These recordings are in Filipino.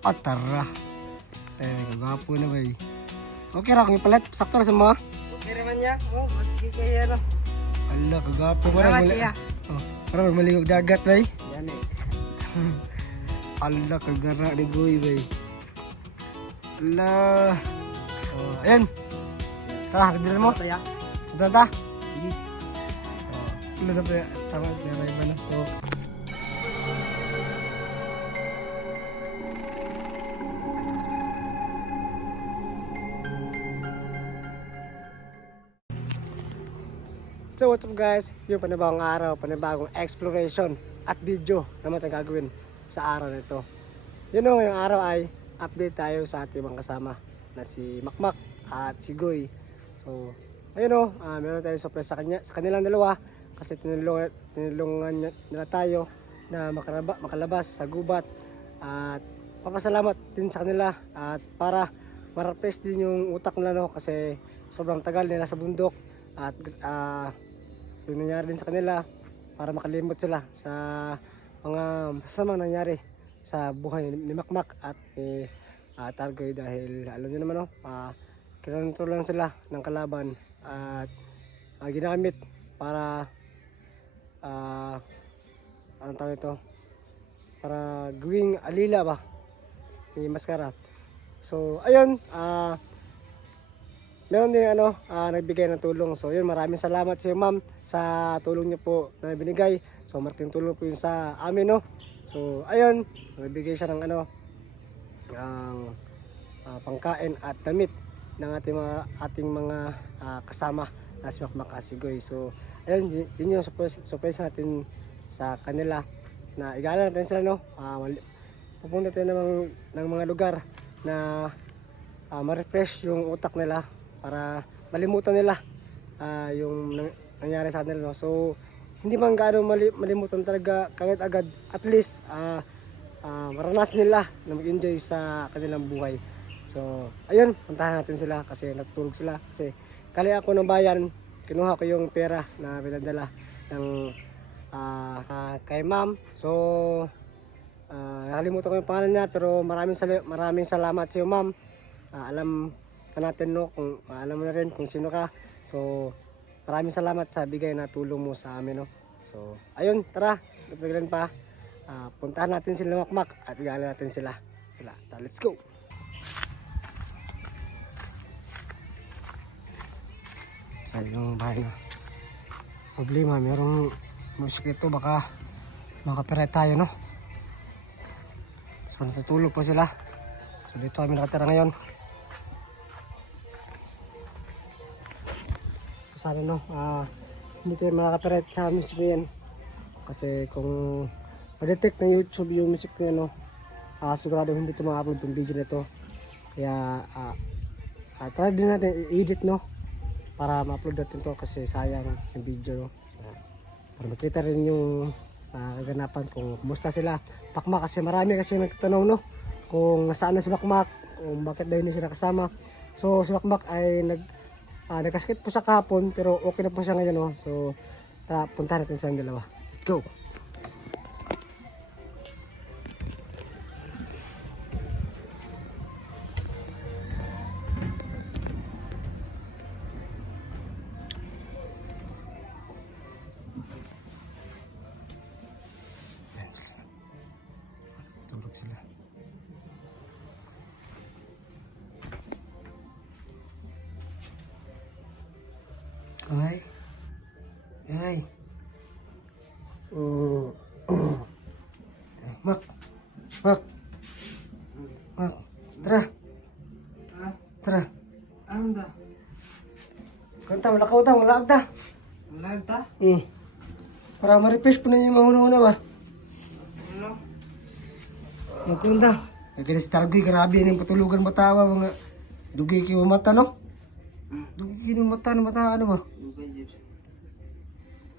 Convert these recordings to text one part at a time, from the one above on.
At tara. Kagapo na ba eh. Okay ra kung ipalit. Sakto na sa mga. Okay naman niya. Oh, sige kaya ano. Ala, kagapo ba. Salamat kuya. Para magmaligog dagat ba eh. Yan eh. Ala, kagara ni Boy ba eh. Ala. Ayan. Tara, kagdilan mo. Taya. Doon ta. Sige. Ano na ba yan? Tama, may iba na. So, what's up guys? Yung panibagong araw, panibagong exploration at video naman ang gagawin sa araw na ito. Yun o, ngayong araw ay update tayo sa ating mga kasama na si Makmak at si Goy. So, ayun o, meron tayong surprise sa kanilang dalawa kasi tinulungan nila tayo na makalabas sa gubat at papasalamat din sa kanila at para ma-refresh din yung utak nila no, kasi sobrang tagal nila sa bundok at yung nangyari din sa kanila para makalimot sila sa mga masasamang nangyari sa buhay ni Makmak at ni Targoy dahil alam nyo naman kinontrolan sila ng kalaban at ginamit para anong tawag ito, para gawing alila ba ni Maskara. So ayun, meron din nagbigay ng tulong. So yun, maraming salamat sa iyo ma'am sa tulong niyo po na binigay. So malaking tulong po yun sa amin no. So ayun, nagbigay siya ng pangkain at damit ng ating mga kasama na si Makmak at si Goy. So ayun, yun yung surprise natin sa kanila na igala natin sila no. Pupunta tayo ng mga lugar na ma-refresh yung utak nila para malimutan nila yung nangyari sa kanila no. So hindi man gaano malimutan talaga kagad-agad, at least maranasan nila na mag-enjoy sa kanilang buhay. So ayun, puntahan natin sila kasi natulog sila kasi kali ako ng bayan, kinuha ko yung pera na pinadala ng kay ma'am. So nakalimutan ko yung pangalan niya pero maraming salamat sa iyo ma'am. Alam ka natin no, kung alam mo na rin kung sino ka. So maraming salamat sa bigay na tulong mo sa amin no. So ayun, tara, nagpaglan pa. Puntahan natin sila Makmak at igala natin sila. Let's go. Sa yung bahay na problema, merong mosquito, baka makapirate tayo no. So natutulog pa sila. So dito kami nakatira ngayon. Sana no, hindi tayo makakapirate sa music na yan kasi kung ma-detect ng YouTube yung music na yan no, sigurado hindi ito ma-upload yung video nito. Kaya try din natin i-edit no para ma-upload natin to kasi sayang yung video no. Para makita rin yung kaganapan kung kumusta sila Makmak, kasi marami kasi nagtatanong no kung nasaan na si Makmak, kung bakit daw hindi sila kasama. So si Makmak ay nagkasakit po sa kahapon pero okay na po siya ngayon no. So tara, puntahan natin sa dalawa. Let's go. Tulog sila. Ay. Mak. Tara. Tara. Anda. Kanta, malakaw ta, malaag ta. Malag ta? Para ma-refresh po na yung mga una-una ba? Ano? Magpunta. Kaya si Targoy, grabe yung patulugan matawa, mga dugay kayo mata no? Dugay yung mata ano ba?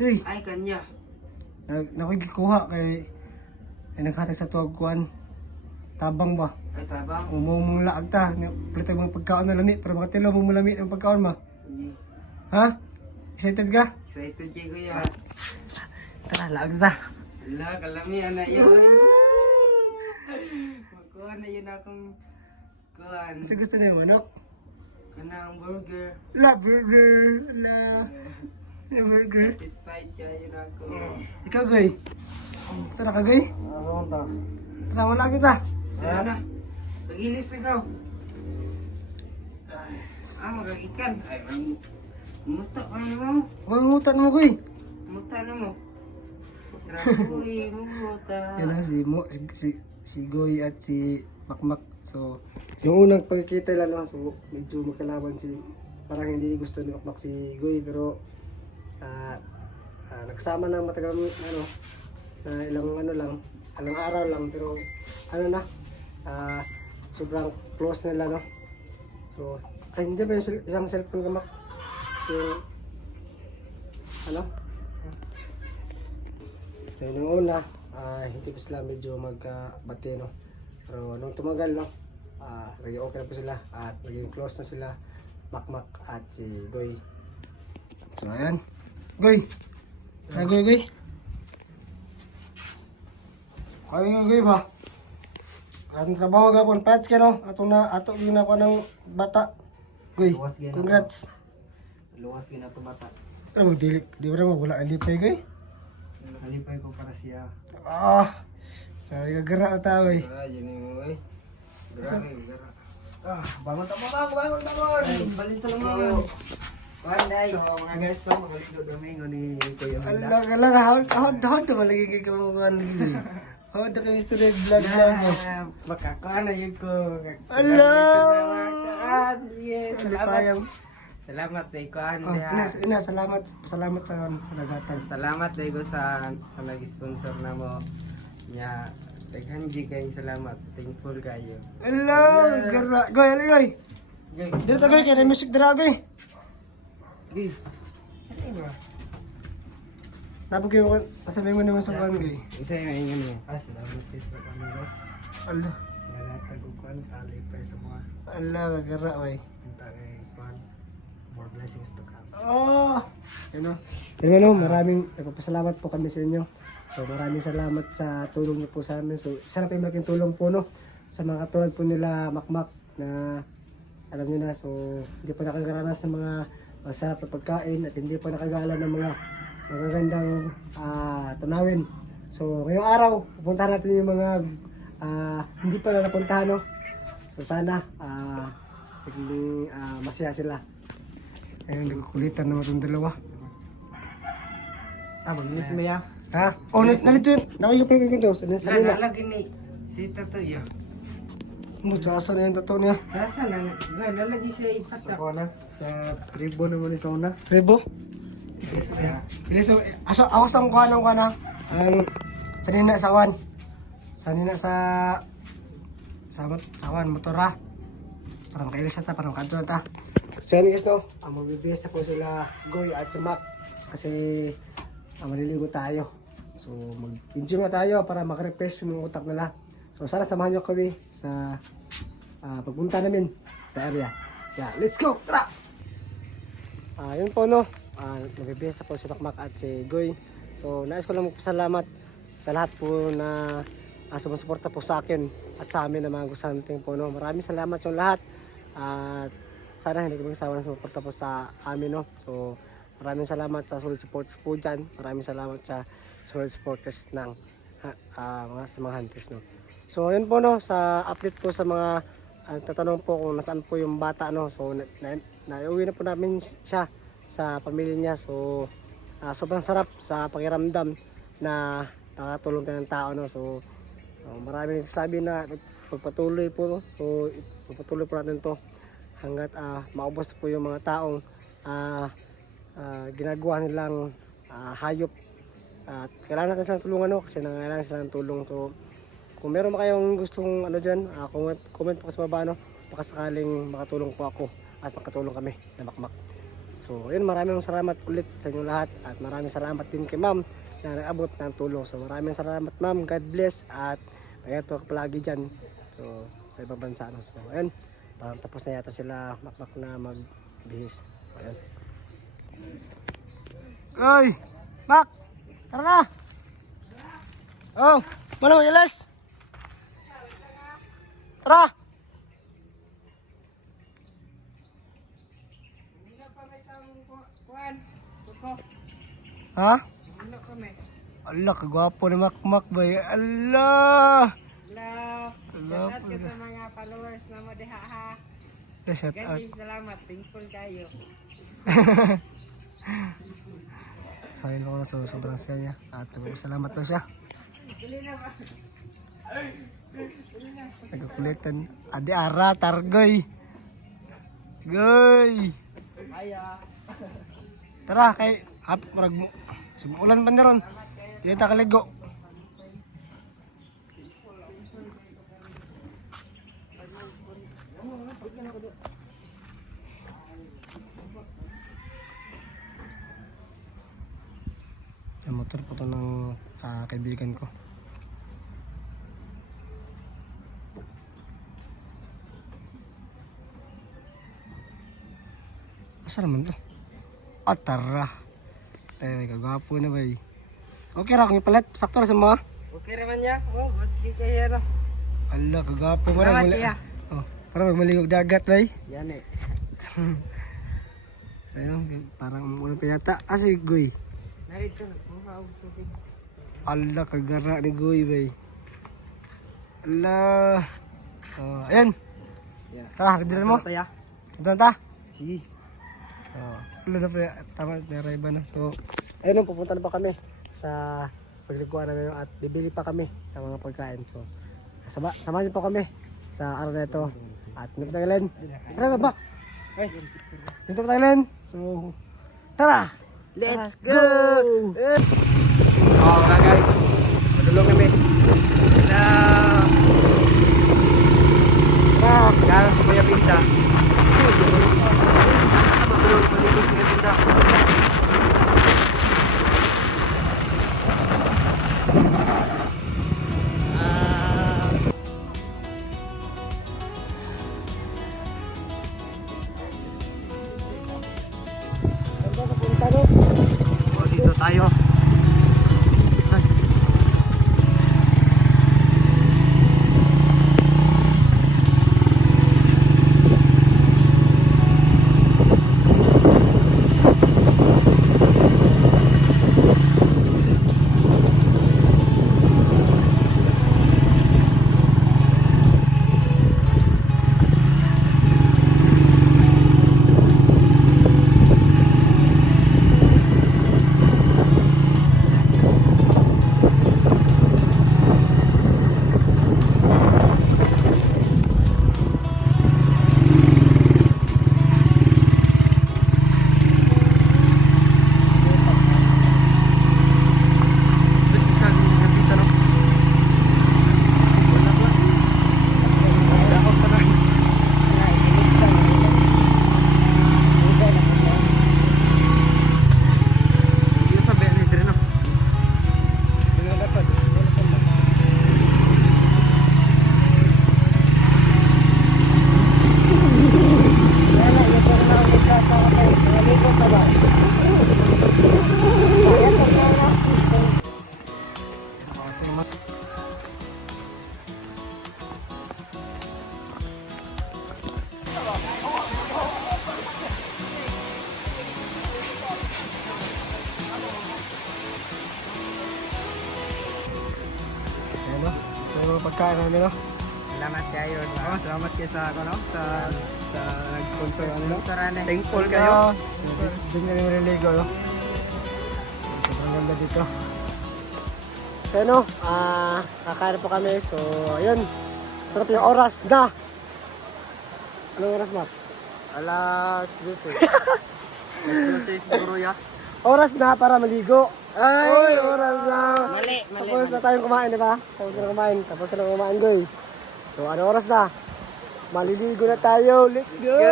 Okay. Ay, kanya. Nakikikuha kay naghatag sa tuwag kuhan. Tabang ba? Ay, tabang. Umumong laag ta. Palitan mga pagkaon na lami. Para makatilo mo lami ng pagkaon ba? Ha? Excited ka? Excited kayo kuya. Tara, laag ta. Wala, kalami, anak yun. Magkuha na yun. yun akong kuhan. Kasi gusto na yung manok. Kanang burger. La burger. La burger. Satisfied siya yun ako. Ikaw, Goy. Tara ka, Goy. Ano ta? Tara, wala kita. Ayan na. Pag-ilis ikaw. Magagikan. Ay, muta ka mo. Mangutan mo, Goy. Muta na mo. Rapoy, muta. Yan na, si Goy at si Makmak. So, yung unang pagkikita lang, no, so medyo magkalaban parang hindi gusto ni Makmak si Goy, pero nagsama ng matagal, ilang araw lang, pero sobrang close nila, no. So, ay, hindi ba yung isang cellphone ka, Mak? Yung, so, yung una, hindi pa sila medyo magkabati, no. Pero nung tumagal, no, naging okay na po sila at naging close na sila, Makmak at si Goy. So, ayan. Goy! Goy! Goy ba? Ang trabaho gapon, patch ka, no? Ato yun ako ng bata. Goy, congrats. Luwas yun na tumata. Pero magdilik, di ba rin wala alipay, Goy? Halipay ko para siya. Sabi ka gara o tao, eh. Yun mo eh. Grabe, gara. Bangon. Balin sa lamang. Panday. So mga guys, mabalik do domingo ni Kuya Honda. Hawad na malagi kay kamukuhan. Hawad na kami student vlog. Makakuha na yun ko. Yes, salamat. Salamat day ko. Salamat sa nagatan. Salamat day ko sa nag-sponsor na mo. Nya, taghanji kayo salamat. Thankful kayo. Gara. Goy. Dito Goy, kaya music dira, Goy. Guys. Tapos kayo, pasabihin mo naman sa kuhan, Goy. Isa yung ingin mo. Salamat kayo sa kamero. Ala. Sa lahat ng kukuhan, talipay sa mga Gara, wey. punta kay Kuhan. More blessings to come. Maraming nagpapasalamat po kami sa inyo. So maraming salamat sa tulong niyo po sa amin. So isa na po yung malaking tulong po, no, sa mga katulad po nila Makmak na alam niyo na, so hindi pa nakakaranas ng mga masarap na pagkain at hindi pa nakagala ng mga magagandang tanawin. So ngayong araw, pupuntahan natin yung mga hindi pa na napuntahan, no. So sana maging masaya sila. Ayun, nagkukulitan naman itong dalawa. Mag-miss mo ya? Ha? Nalito yun. Nakayong pala dito. Sa nila. Nalagin ni si Tato yun. Mutsasa na yung tato niya. Sasa na, nalagin siya Sa ipatak. Kuhan na? Sa tribo naman ikaw na? Tribo? Ilis, awas ang kuha ng kuha na. Sanina sa kuhan. Sanina sa kuhan, motor ha. Parang makailis na ta, parang kanto na ta. So yan guys, no, magbibihis na po sila Goy at si Mac kasi maliligo tayo. So mag-enjoy na tayo para mag-refresh yung utak nila. So sana samahan nyo kami sa pagpunta namin sa area. Yeah, let's go! Tara! Yun po, no, magbibihis na po si Makmak at si Goy. So nais ko lang magpasalamat sa lahat po na sumusuporta po sa akin at sa amin na mga gusanting po, no. Maraming salamat sa lahat at sana hindi kami sawa na sumuporta po sa amin, no. So maraming salamat sa solid support po dyan. Maraming salamat sa solid supporters ng mga hunters, no. So yun po, no, sa update po sa mga tatanong po kung nasaan po yung bata, no. So nauwi na po namin siya sa pamilya niya. So sobrang sarap sa pakiramdam na nakatulong ka ng tao, no. So maraming nagsasabi na pagpatuloy po, no. So pagpatuloy po natin to hanggat maubos po yung mga taong ginagawa nilang hayop at kailangan natin silang tulungan, no, kasi nangangailangan sila ng tulong. So kung meron ba kayong gustong dyan, comment po sa baba, no, baka sakaling makatulong po ako at makatulong kami na Makmak. So yun, maraming salamat ulit sa inyo lahat at maraming salamat din kay ma'am na nag-abot ng tulong. So maraming salamat ma'am, God bless at mayroon po palagi dyan, so sa ibang bansa, no. So ayun, parang tapos na yata sila Makmak na magbihis. Ayun. Oy! Mak! Tara na! Oh! Mana mo, Yeles? Tara! Hindi pa may isang kuan. Kuko. Ha? Hindi pa may. Allah, kagwapo ni Makmak bay. Allah! Hello. Hello. Shout out ka sa mga followers na mo diha ha. Shout out. Ganding salamat. Thankful kayo. Sabihin ko na so, sobrang saya. At salamat na siya. Dili na ba? Nagkukulitan. Adi ara, targoy. Goy! Aya. Tara, kay marag mo. Sumulan pa na ron. Dito ta kaligo. Yung motor po to ng kaibigan ko. Asa naman to? Tara. May kagwapo na ba eh. Okay ra kung ipalit. Sakto ra sa mga. Okay naman niya. Oh, good ski kayo no. Ala, kagwapo mo Salamat, ra. kuya. Oh, para magmaligog dagat ba eh. Yan eh. Ayun, parang walang pinata. Asi, Goy. Narito. Mukha og tubig. Ala, kagara ni Goy ba eh. Ala. Oh, ayun. Yeah. Tara, dito mo. Taya. Dito na ta. Si. Oh, wala na pa. Tama, nariba na. So, ayun, pupunta na pa kami sa pagliguan na ngayon at bibili pa kami ng mga pagkain. So, samahan niyo po kami sa araw na ito. At dito tayo len. Tara ba? Ay, dito tayo len. So, tara! Let's go! Oh, guys. Madulong kami. Hello. Ah, Galang sa Kuya Pinta. Madulong Kuya Pinta. Oh, dito tayo. Ayan o. Ito yung mga pagkain namin o. Salamat kayo. Oh, salamat kayo sa ano, sa nag-sponsor ano. Sponsoran eh. Thankful kayo. Doon kami maliligo no. Sobrang ganda dito. So ano, kakain po kami. So, ayun. Sarap yung oras na. Anong oras, Mark? Alas 12. Alas 12 siguro ya. Oras na para maligo. Ay, oras na. Mali. Tapos na tayong kumain, di ba? Tapos na kumain. Tapos na kumain, Goy. So, ano oras na? Maliligo na tayo. Let's go!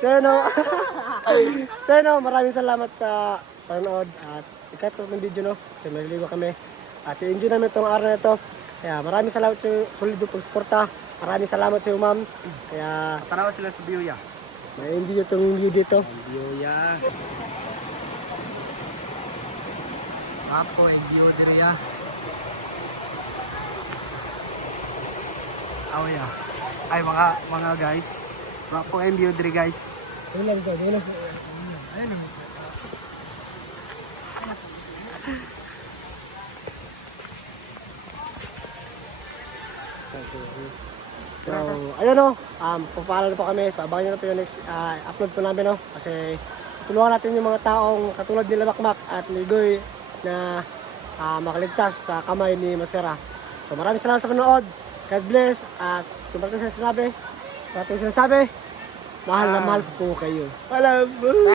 So, ano? So, ano, maraming salamat sa panonood. At ikat ng video, no? Kasi maliligo kami. At i-enjoy namin itong araw na ito. Kaya maraming salamat sa solid yung pagsuporta. Maraming salamat sa iyo, ma'am. Kaya Tanaw sila sa view ya. ma-enjoy itong view dito. View ya. Apo, view dire ya. Oh yeah. Ay mga guys. Wala po kayong view diri guys. Ayun lang ito, ayun lang. Ayun. So, ayun o, papaalam po kami. So, abangan nyo na po yung next upload po namin, no? Kasi, tulungan natin yung mga taong katulad nila Makmak at ni Goy na makaligtas sa kamay ni Masera. So, maraming salamat sa panonood. God bless. At, kung bakit sinasabi, mahal na mahal po kayo. Alam mo!